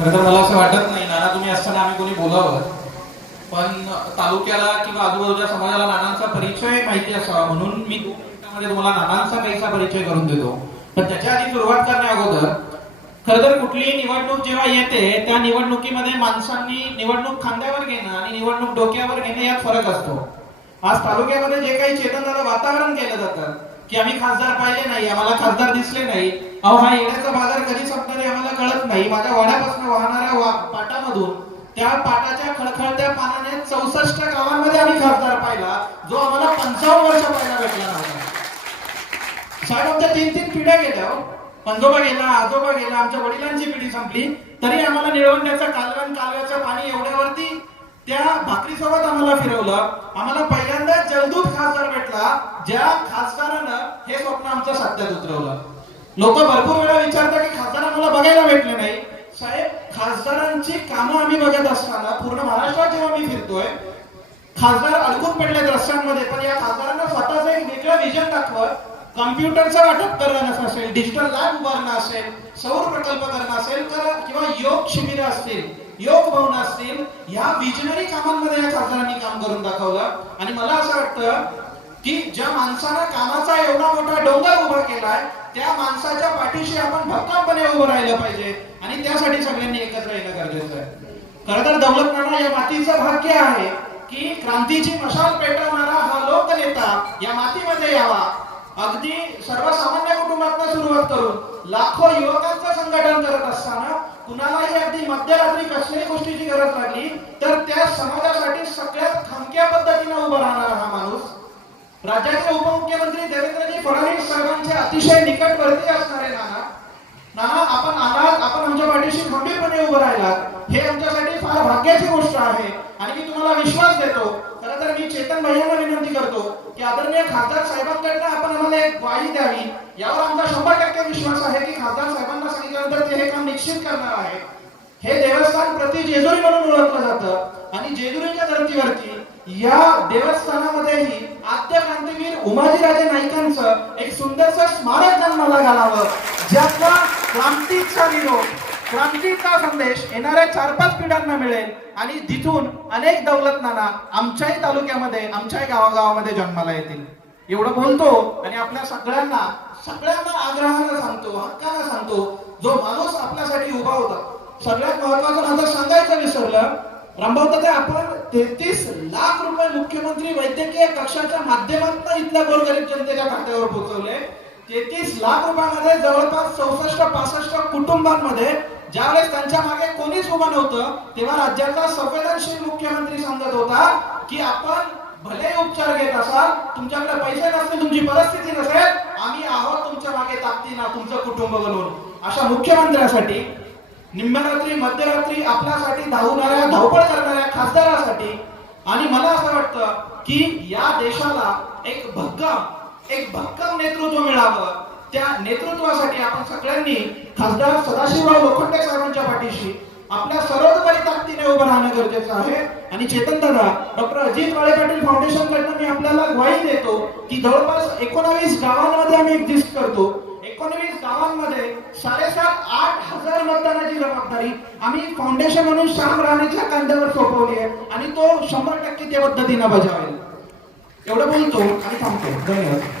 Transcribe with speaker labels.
Speaker 1: खरं तर मला असं वाटत नाही. नाना तुम्ही असताना आम्ही कोणी बोलावं. पण तालुक्याला किंवा आजूबाजूच्या समाजाला नानांचा परिचय माहिती असावा. म्हणून मी दोन मिनिटांमध्ये तुम्हाला नानांचा काहीसा परिचय करून देतो. पण त्याच्या आधी सुरुवात करण्या अगोदर खरं तर कुठलीही निवडणूक जेव्हा येते त्या निवडणुकीमध्ये माणसांनी निवडणूक खांद्यावर घेणं आणि निवडणूक डोक्यावर घेणं यात फरक असतो. आज तालुक्यामध्ये जे काही चेतनाला वातावरण केलं जातं की आम्ही खासदार पाहिले नाही आम्हाला खासदार दिसले नाही अहो हा येण्याचा बाजार कधी संपणार आम्हाला कळत नाही. माझ्या वाड्यापासून वाहणाऱ्या वा- पाटामधून त्या पाटाच्या खळखळत्या पानाने चौसष्ट गावांमध्ये आम्ही खासदार पाहिला जो आम्हाला पंचावन्न वर्ष पहिला भेटला नव्हता. साहेब आमच्या तीन तीन पिढ्या गेल्या हो. पंजोबा गेला आजोबा गेला आमच्या वडिलांची पिढी संपली. तरी आम्हाला निळवंड्याचं कालवण कालव्याचं पाणी एवढ्यावरती त्या भाकरीसोबत आम्हाला फिरवलं. आम्हाला पहिल्यांदा जलदूत खासदार भेटला ज्या खासदारानं हे स्वप्न आमचं सत्यात उतरवलं. लोक भरपूर वेळा विचारतात की खासदार आम्हाला बघायला भेटले नाही. साहेब खासदारांची कामं आम्ही बघत असताना पूर्ण महाराष्ट्रात जेव्हा मी फिरतोय खासदार अडकून पडलेत रस्त्यांमध्ये पण या खासदारांना स्वतःच एक वेगळं विजन दाखवत कम्प्युटरचं वाटप करणं असेल डिजिटल लॅब उभारणं असेल सौर प्रकल्प करणं असेल तर किंवा योग शिबिर असतील योग भवन असतील या विजनरी कामांमध्ये या खासदारांनी काम करून दाखवलं. आणि मला असं वाटतं की ज्या माणसानं कामाचा एवढा मोठा डोंगर उभा केलाय त्या माणसाच्या पाठीशी आपण भक्कमपणे उभं राहिलं पाहिजे. आणि त्यासाठी सगळ्यांनी एकत्र येणं गरजेचं आहे. खर तर दौलतनारा या मातीचं भाग्य आहे की क्रांतीची मशाल पेटवणारा हा लोकनेता या मातीमध्ये यावा. अगदी सर्वसामान्य कुटुंबातून सुरुवात करून लाखो युवकांचं संघटन करत असताना कुणालाही अगदी मध्यरात्री कसल्याही गोष्टीची गरज लागली तर त्या समाजासाठी सगळ्यात खमक्या पद्धतीने उभा राहणारा हा माणूस राज्याचे उपमुख्यमंत्री देवेंद्रजी फडणवीस साहेबांचे अतिशय निकटवर्ती असणारे नाना. नाना आपण आलात आपण आमच्या पाठीशी खंबीरपणे उभं राहिलात. हे आमच्यासाठी फार भाग्याची गोष्ट आहे आणि मी तुम्हाला विश्वास देतो. खरं तर मी चेतन भैयांना विनंती करतो की आदरणीय खासदार साहेबांकडनं आपण आम्हाला एक ग्वाही द्यावी. यावर आमचा शंभर टक्के विश्वास आहे की खासदार साहेबांना सांगितल्यानंतर ते हे काम निश्चित करणार आहे हे देवस्थान प्रति जेजुरी म्हणून ओळखलं जातं. आणि जेजुरीच्या धर्तीवरती या देवस्थानामध्येही आद्य क्रांतीवीर उमाजीराजे नाईकांचं एक सुंदरसं स्मारक जन्माला घालावं ज्याचा क्रांतीचा विरोध क्रांतीचा संदेश येणाऱ्या चार पाच पिढ्यांना मिळेल आणि तिथून अनेक दौलतनाना आमच्याही तालुक्यामध्ये आमच्याही गावागावामध्ये जन्माला येतील. एवढं बोलतो आणि आपल्या सगळ्यांना सगळ्यांना आग्रहानं सांगतो हक्कानं सांगतो जो माणूस आपल्यासाठी उभा होता. सगळ्यात महत्वाचं माझं सांगायचं विसरलं रंभवतात आपण तेहतीस लाख रुपये मुख्यमंत्री वैद्यकीय कक्षाच्या माध्यमातून इथल्या गोरगरीब जनतेच्या खात्यावर पोहोचवले. तेहतीस लाख रुपयामध्ये जवळपास चौसष्ट पासष्ट कुटुंबांमध्ये ज्यावेळेस त्यांच्या मागे कोणीच उभं नव्हतं तेव्हा राज्याचा संवेदनशील मुख्यमंत्री सांगत होता की आपण भले उपचार घेत असाल तुमच्याकडे पैसे नसतील तुमची परिस्थिती नसेल आम्ही आहोत तुमच्या मागे ताकदीना तुमचं कुटुंब बनवून. अशा मुख्यमंत्र्यासाठी निम्मरात्री मध्यरात्री आपल्यासाठी धावणाऱ्या धावपळ करणाऱ्या खासदारासाठी आणि मला असं वाटतं की या देशाला एक भक्कम एक भक्कम नेतृत्व मिळावं. त्या नेतृत्वासाठी आपण सगळ्यांनी खासदार सदाशिवराव लोखंडे साहेबांच्या पाठीशी आपल्या सर्वतोपरी ताकदीने उभं राहणं गरजेचं आहे. आणि चेतन दादा डॉक्टर अजित वाळे पाटील फाउंडेशन कडनं मी आपल्याला ग्वाही देतो की जवळपास एकोणावीस गावांमध्ये आम्ही एक्झिस्ट करतो. एकोणवीस गावामध्ये साडेसात आठ हजार मतदानाची जबाबदारी आम्ही फाउंडेशन म्हणून श्याम राणेच्या कांद्यावर सोपवली आहे आणि तो शंभर टक्के त्या पद्धतीनं बजावेल. एवढं बोलतो आणि थांबतो. धन्यवाद.